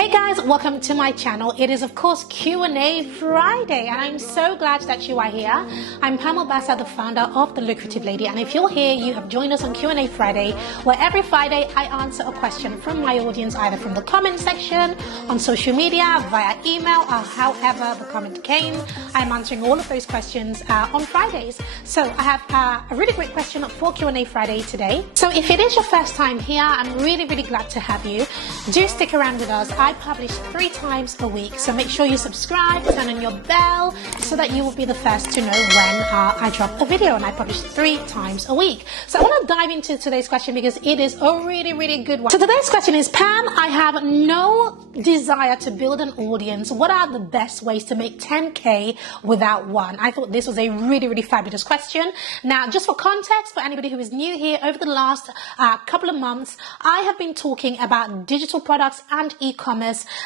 Hey guys, welcome to my channel. It is of course Q&A Friday and I'm so glad that you are here. I'm Pamela Bassa, the founder of The Lucrative Lady, and if you're here, you have joined us on Q&A Friday, where every Friday I answer a question from my audience, either from the comment section, on social media, via email, or however the comment came. I'm answering all of those questions on Fridays. So I have a really great question for Q&A Friday today. So if it is your first time here, I'm really glad to have you. Do stick around with us. I publish 3 times a week, so make sure you subscribe, turn on your bell so that you will be the first to know when I drop a video, and I publish 3 times a week. So I want to dive into today's question because it is a really good one. So today's question is, Pam, I have no desire to build an audience. What are the best ways to make 10K without one? I thought this was a really fabulous question. Now, just for context, for anybody who is new here, over the last couple of months, I have been talking about digital products and e-commerce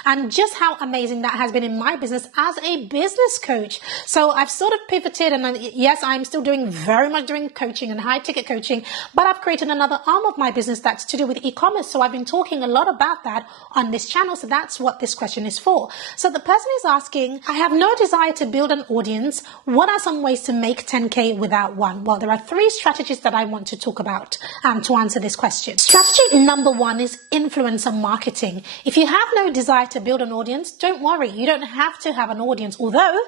and just how amazing that has been in my business as a business coach. So I've sort of pivoted, and yes, I'm still very much doing coaching and high ticket coaching, but I've created another arm of my business that's to do with e-commerce. So I've been talking a lot about that on this channel. So that's what this question is for. So the person is asking, I have no desire to build an audience. What are some ways to make 10K without one? Well, there are 3 strategies that I want to talk about to answer this question. Strategy number 1 is influencer marketing. If you have no desire to build an audience, don't worry. You don't have to have an audience. Although,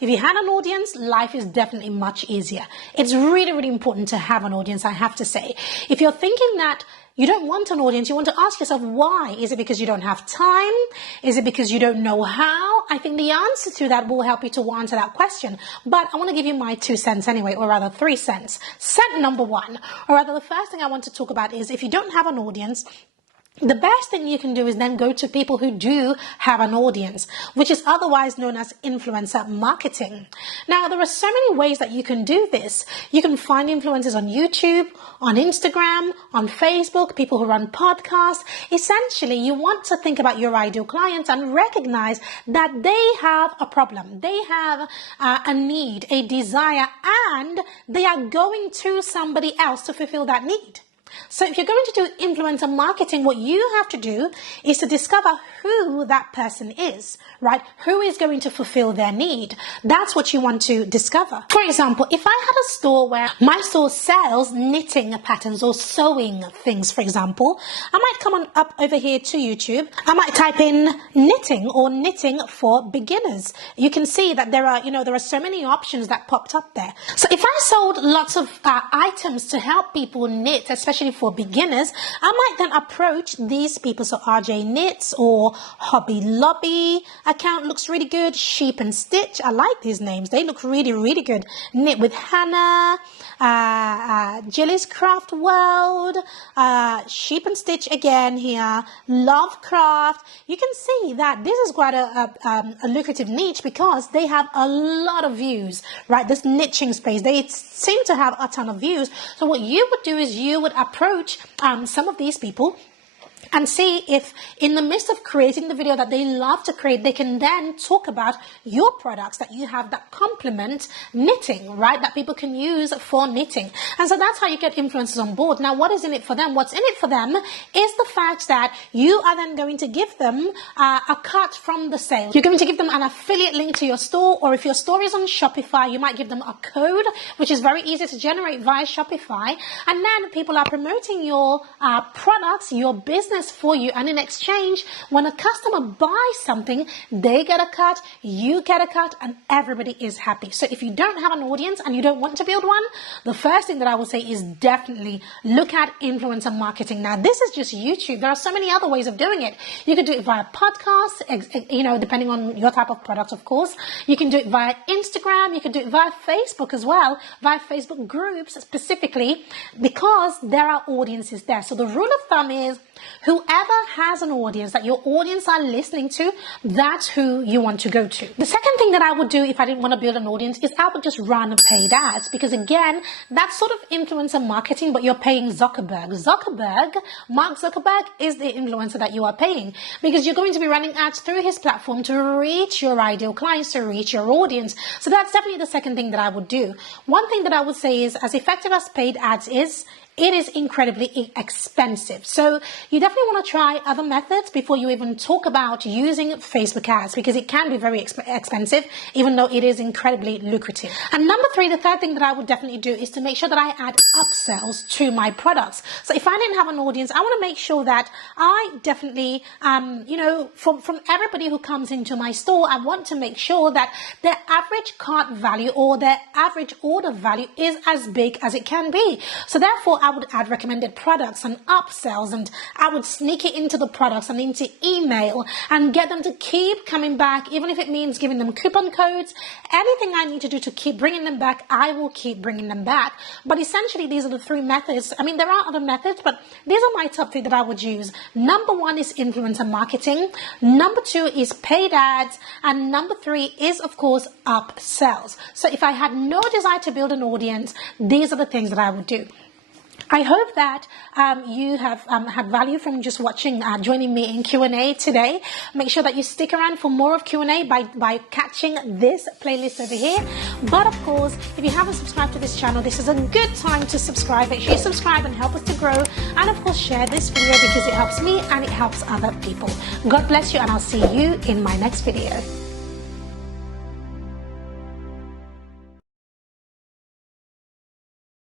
if you had an audience, life is definitely much easier. It's really important to have an audience, I have to say. If you're thinking that you don't want an audience, you want to ask yourself why. Is it because you don't have time? Is it because you don't know how? I think the answer to that will help you to answer that question. But I want to give you my 2 cents anyway, or rather 3 cents. Cent number 1, or rather the first thing I want to talk about is, if you don't have an audience, the best thing you can do is then go to people who do have an audience, which is otherwise known as influencer marketing. Now, there are so many ways that you can do this. You can find influencers on YouTube, on Instagram, on Facebook, people who run podcasts. Essentially, you want to think about your ideal clients and recognize that they have a problem. They have a need, a desire, and they are going to somebody else to fulfill that need. So if you're going to do influencer marketing, what you have to do is to discover who that person is, right? Who is going to fulfill their need? That's what you want to discover. For example, if I had a store where my store sells knitting patterns or sewing things, for example, I might come on up over here to YouTube. I might type in knitting or knitting for beginners. You can see that there are so many options that popped up there. So if I sold lots of items to help people knit, especially for beginners, I might then approach these people. So RJ Knits or Hobby Lobby account looks really good. Sheep and Stitch, I like these names. They look really good. Knit with Hannah, Jilly's Craft World, Sheep and Stitch again here, Lovecraft. You can see that this is quite a lucrative niche because they have a lot of views, right? This niching space, they seem to have a ton of views. So what you would do is you would approach some of these people and see if in the midst of creating the video that they love to create, they can then talk about your products that you have that complement knitting, right? That people can use for knitting. And so that's how you get influencers on board. Now, what is in it for them? What's in it for them is the fact that you are then going to give them a cut from the sale. You're going to give them an affiliate link to your store, or if your store is on Shopify, you might give them a code, which is very easy to generate via Shopify. And then people are promoting your products, your business for you, and in exchange, when a customer buys something, they get a cut, you get a cut, and everybody is happy. So if you don't have an audience and you don't want to build one, the first thing that I would say is definitely look at influencer marketing. Now, this is just YouTube. There are so many other ways of doing it. You could do it via podcasts, depending on your type of product, of course. You can do it via Instagram. You can do it via Facebook as well, via Facebook groups specifically, because there are audiences there. So the rule of thumb is, whoever has an audience that your audience are listening to, that's who you want to go to. The second thing that I would do if I didn't want to build an audience is I would just run paid ads, because again, that's sort of influencer marketing, but you're paying Zuckerberg. Mark Zuckerberg is the influencer that you are paying, because you're going to be running ads through his platform to reach your ideal clients, to reach your audience. So that's definitely the second thing that I would do. One thing that I would say is, as effective as paid ads is, it is incredibly expensive. So you definitely want to try other methods before you even talk about using Facebook ads, because it can be very expensive, even though it is incredibly lucrative. And number three, the third thing that I would definitely do is to make sure that I add upsells to my products. So if I didn't have an audience, I want to make sure that I definitely, from everybody who comes into my store, I want to make sure that their average cart value or their average order value is as big as it can be. So therefore, I would add recommended products and upsells, and I would sneak it into the products and into email and get them to keep coming back, even if it means giving them coupon codes. Anything I need to do to keep bringing them back, I will keep bringing them back. But essentially, these are the three methods. I mean, there are other methods, but these are my top three that I would use. Number one is influencer marketing. Number two is paid ads. And number three is, of course, upsells. So if I had no desire to build an audience, these are the things that I would do. I hope that you have had value from just watching, joining me in Q&A today. Make sure that you stick around for more of Q&A by catching this playlist over here. But of course, if you haven't subscribed to this channel, this is a good time to subscribe. Make sure you subscribe and help us to grow. And of course, share this video because it helps me and it helps other people. God bless you, and I'll see you in my next video.